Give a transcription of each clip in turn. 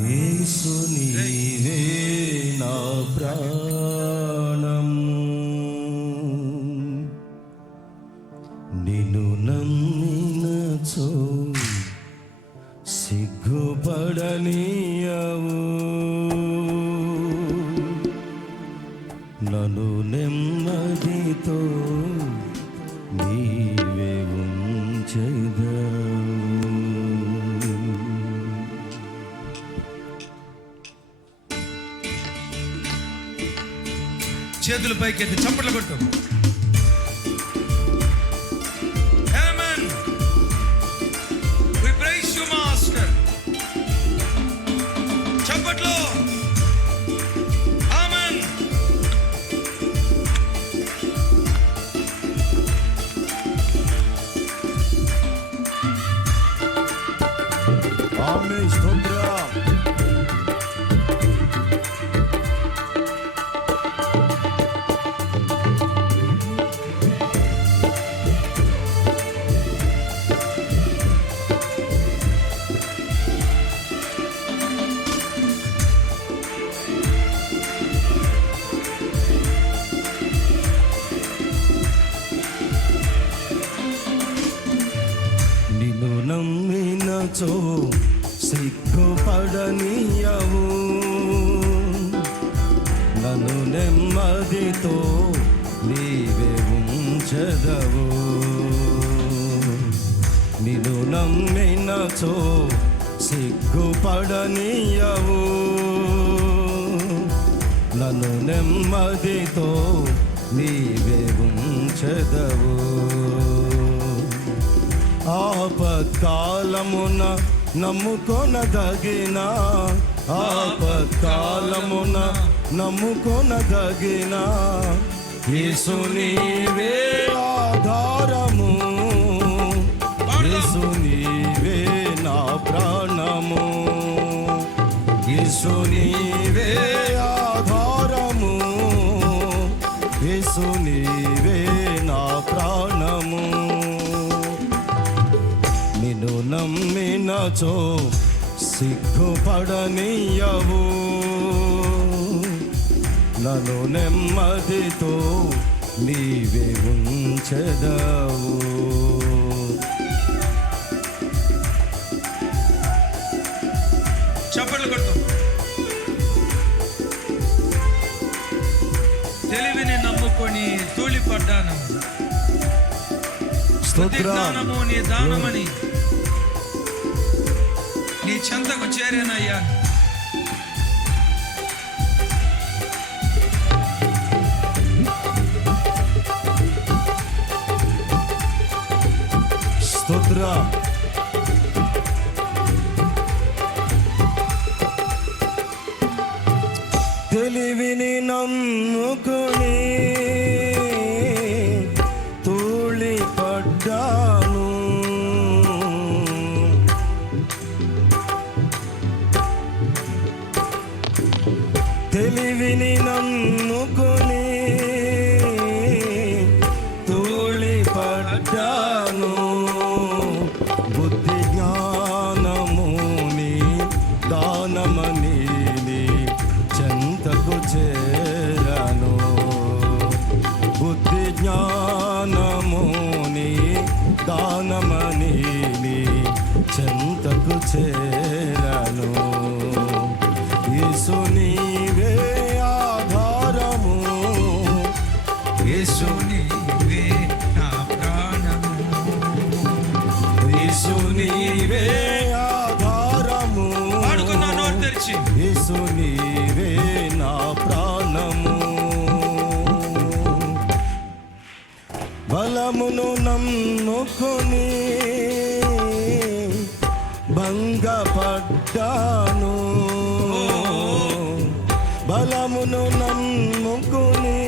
యేసు నీవే నా ప్రాణం, నిన్ను నమ్మినచో సిగ్గుపడనీయవు, నన్ను నెమ్మదితో నీవే ఉంచెదవు. చేతులు పైకెత్తి చప్పట్లు కొట్టు. Amen. We praise you, Master. చప్పట్లు. Amen. ఆమేన్. స్తోత్రం. నమ్మినచో సిగ్గుపడనీయవు, నన్ను నెమ్మదితో నీవే ఉంచెదవు. నిన్ను నమ్మినచో సిగ్గుపడనీయవు, నన్ను నెమ్మదితో నీవే ఉంచెదవు. ఆపత్కాలమున నమ్ముకొనదగిన, ఆపత్కాలమున నమ్ముకొనదగిన యేసు నీవే ఆధారము, యేసు నీవే నా ప్రాణము, యేసు నీవే ఆధారము, యేసు నీవే నా ప్రాణము. నిన్ను నమ్మినచో సిగ్గుపడనీయవు, నన్ను నెమ్మదితో నీవే ఉంచెదవు. చప్పట్లు కొట్టు. తెలివిని నమ్ముకొని తూలిపడ్డాను, జ్ఞానము నీ దానమని నీ చెంతకు చేరేనయ్యా. స్తోత్ర. తెలివిని నమ్ముకొని తూలిపడ్డాను, తెలివిని నమ్ముకొని తూలిపడ్డాను, బుద్ధి జ్ఞానముని దానమని చెంతకు చేరాను, బుద్ధి జ్ఞానముని దానమని చెంతకు చేరాను. యేసు నీవే ఆధారము, యేసు నీవే నా ప్రాణము, యేసు నీవే ఆధారము. పాడుకున్నా నోరు తెరిచి. యేసు నీవే నా ప్రాణము, బలమును నమ్ముకొని భంగపడ్డాను, బలమును నమ్ముకొని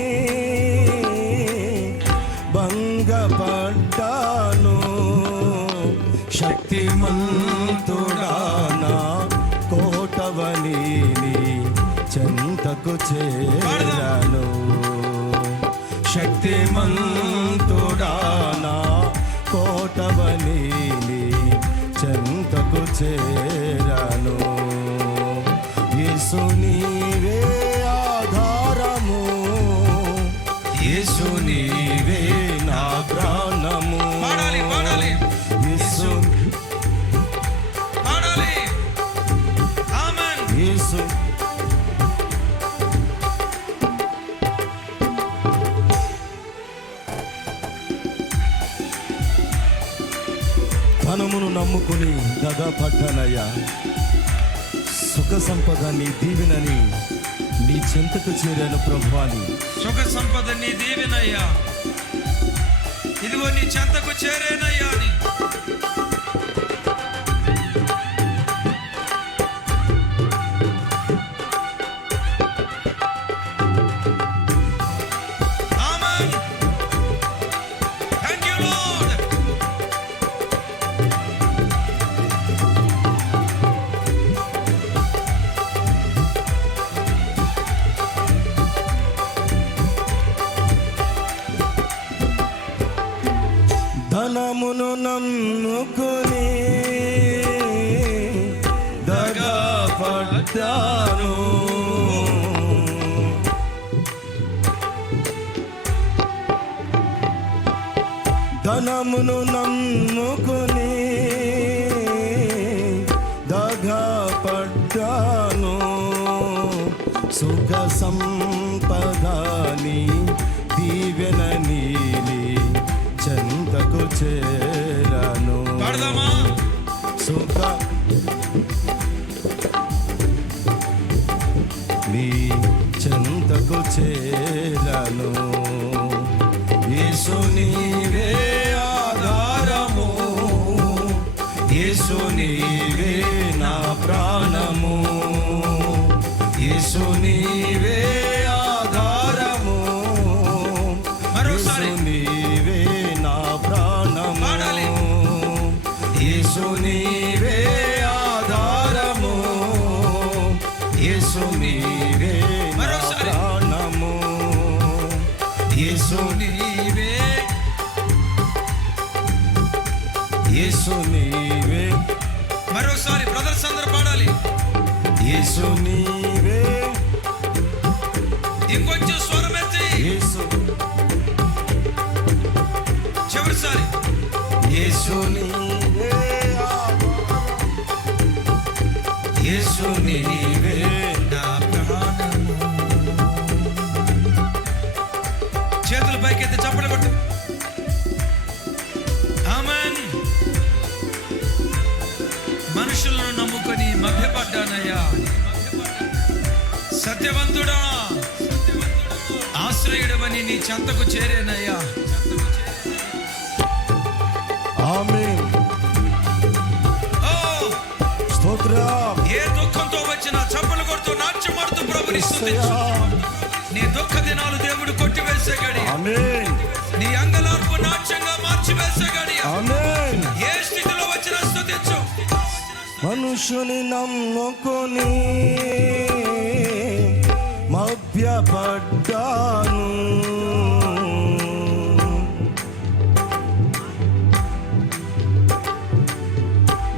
భంగపడ్డాను, శక్తిమంతుడానా కోటవని చెంతకు చేరాను, శక్తిమంతుడానా కోటవని చెంతకు చేరాను. యేసు నీవే ఆధారము, యేసు నీవే నా ప్రాణము. పాడాలి పాడాలి యేసు పాడాలి. ఆమేన్. యేసు ధనమును నమ్ముకుని దగా పడ్డానయ్యా, సుఖ సంపద నీ దీవెనని నీ చెంతకు చేరాను ప్రభువాని. సుఖ సంపద నీ దీవెనయ్యా, ఇదిగో నీ చెంతకు చేరేనయ్యా అని. ఆమేన్. Thank you lord. ధనమును నమ్ముకుని దగా పడ్డాను, ధనమును నమ్ముకుని దగా పడ్డాను, సుఖ సంపదని దీవెన నీలి చెంతకు చేరాను. పాడదామా? సుఖ నీ చెంతకు చేరాను, యేసు నీవే ఆధారము, యేసు నీవే నా ప్రాణము, యేసు నీవే ఆధారము, మరోసారి. యేసు నీవే నా ప్రాణము. పాడాలి. యేసు నీవే ఆధారము, యేసు నీవే నా మరోసారి. ప్రాణము, యేసు నీవే. యేసు నీవే, మరోసారి బ్రదర్స్ అందరూ పాడాలి. యేసు నీవే, ఇంకొంచెం స్వరం ఎత్తి. యేసు చివరిసారి. యేసు నీవే యేసు నీవే నా ప్రాణము. చేతులు పైకెత్తి చప్పట్లు కొట్టు. ఆమేన్. మనుషులను నమ్ముకొని మభ్యపడ్డానయ్యా, సత్యవంతుడా ఆశ్రయుడవని నీ చెంతకు చేరేనయ్యా. ఆమేన్. ఓ, స్తోత్రం ఏ దుఃఖంతో వచ్చినా చప్పలు కొడుతూ నాట్యమాడుతూ ప్రభుని స్తుతించు. నీ దుఃఖ దినాలు దేవుడు కొట్టివేసే గడి, ఆమేన్, నీ అంగలార్పు నాట్యంగా మార్చివేసే గడి. ఆమేన్. ఏ స్థితిలో వచ్చినా స్తుతించు. మనుషుని నమ్ముకొని మభ్యపడ్డాను,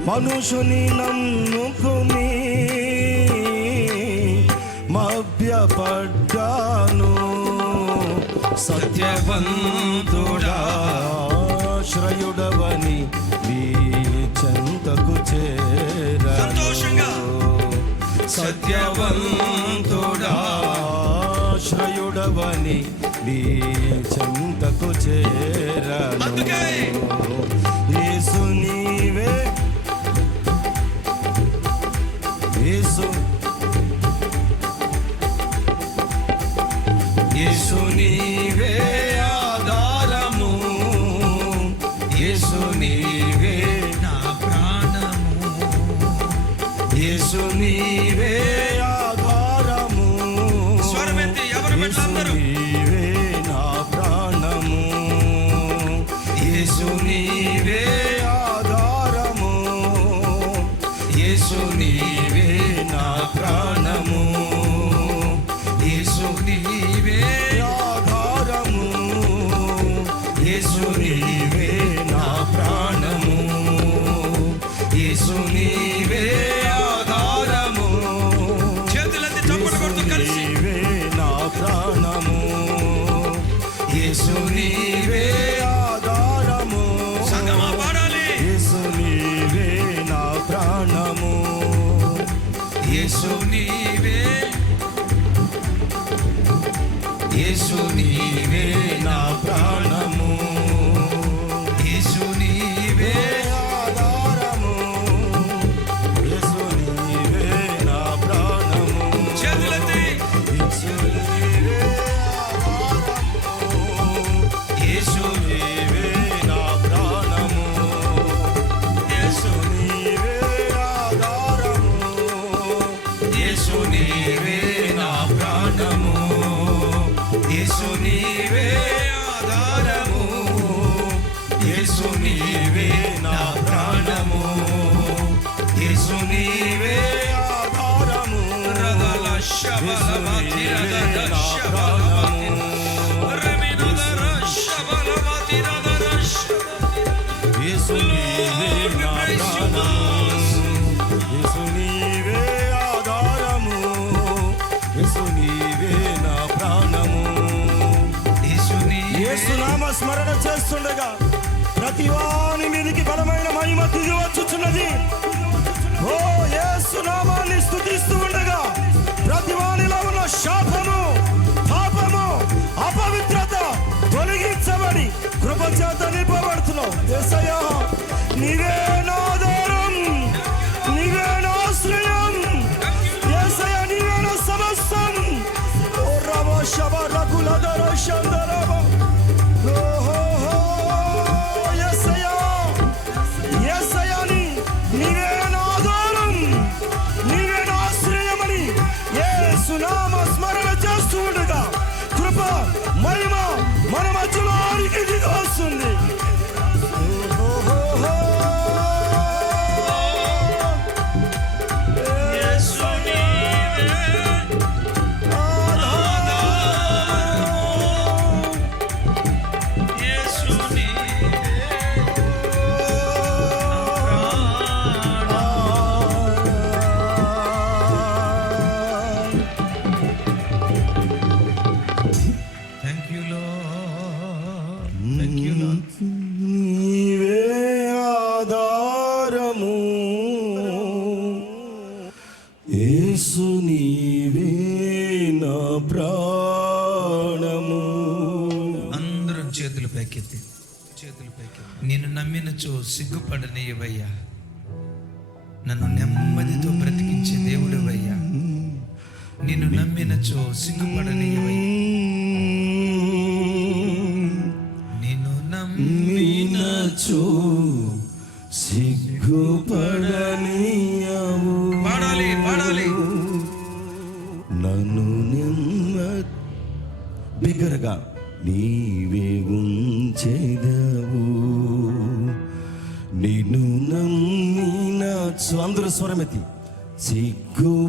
మనుషుని నమ్ముకొని మభ్యపడ్డాను, సత్యవంతుడా శ్రయుడవని నీ చెంతకు చేరాను, సంతోషంగా. సత్యవంతుడా శ్రయుడవని నీ చెంతకు చేరాను, అందుకే యేసు నీవే, యేసు యేసు నీవే ఆధారము, యేసు నీవే నా ప్రాణము. యేసు నీవే ఆధారము, స్వరమెత్తి ఎవరు యేసు బిడ్డలందరూ నీవే నా ప్రాణము, యేసు నీవే ఆధారము, యేసు నీవే నా ప్రాణము, యేసు నీవే ఆధారము, యేసు నీవే నా ప్రాణము, యేసు నీవే ఆధారము, చేతుల యేసు నీవే, యేసు నీవే నా ప్రాణము, యేసు నీవే ఆధారము, యేసు నీవే నా ప్రాణము, చేతులెత్తి యేసు నీవే ఆధారము, యేసు నీవే నా ప్రాణము, యేసు నీవే ఆధారము, యేసు నీవే నా ప్రాణము, యేసు నీవే ఆధారము, యేసు నీవే నా ప్రాణము, యేసు నీవే ఆధారము, రదల శబలమతి రదల శబలమతి రమినదర శబలమతి రదర శబలమతి. యేసు నీవే నా ప్రాణము, యేసు నీవే ఆధారము, యేసు నీవే నా ప్రాణము. యేసు నీవే యేసు నామ స్మరణ చేస్తుండగా ప్రతి వాని మీదికి బలమైన మహిమ దిగి వచ్చుచున్నది. ఓ యేసు నామాన్ని స్తుతిస్తూ ఉండగా ప్రతి వానిలో ఉన్న శాపము, పాపము, అపవిత్రత తొలగించబడి కృపచేత నింపబడుతున్నావు. యేసయ్యా నీవే నా ఆధారం, నీవే నా ఆశ్రయం, యేసయ్యా నీవే నా సమస్తం. ఓ రవ శబ రకులదర శందరవ నీవే నా ఆధారం, నీవే నా ఆశ్రయమని యేసునామ స్మరణ చేస్తూ ఉండగా కృప మహిమ మన మధ్యలోనికి దిగి వస్తుంది. యేసు నీవే యేసు నీవే thank you lord, thank you lord. నీవే ఆధారము, యేసు నీవే నా ప్రాణము. అందరం చేతులు పైకెత్తి నిన్ను నమ్మినచో సిగ్గుపడనీయవయ్యా, నన్ను నెమ్మదితో బ్రతికించే దేవుడవయ్యా, నిన్ను నమ్మినచో సిగ్గుపడనీయవయ్యా, నిన్ను మీనచో సిగ్గుపడనీయవు. పాడాలి పాడాలి. నన్ను బిగ్గరగా నీవే ఉంచెదవు, నిన్ను నమ్మిన అందరూ స్వరమెత్తి సిగ్గుపడనీయవు,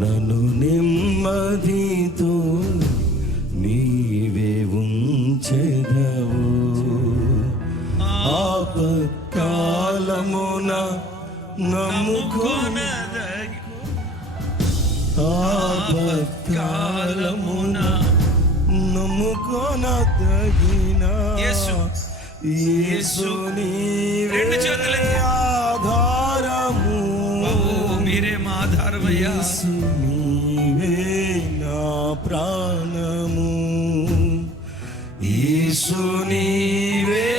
నన్ను నెమ్మదితో నీవే ఉంచెదవు. ఆపత్కాలమున నమ్ముకొన ఆపత్కాలమున నమ్ముకొనదగిన యేసు, యేసు నీవే రెండు చేతులెత్తి. ఆధారము, ఓ మీరే మా ఆధారమయ్యా, యేసు నీవే నా ప్రాణము, యేసు నీవే,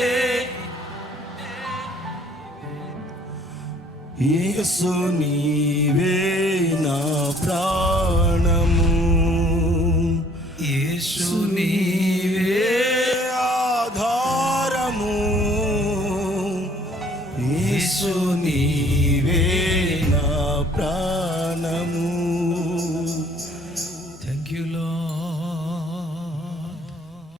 యేసు నీవే నా ప్రాణము, యేసు నీవే ఆధారము, యేసు నీవే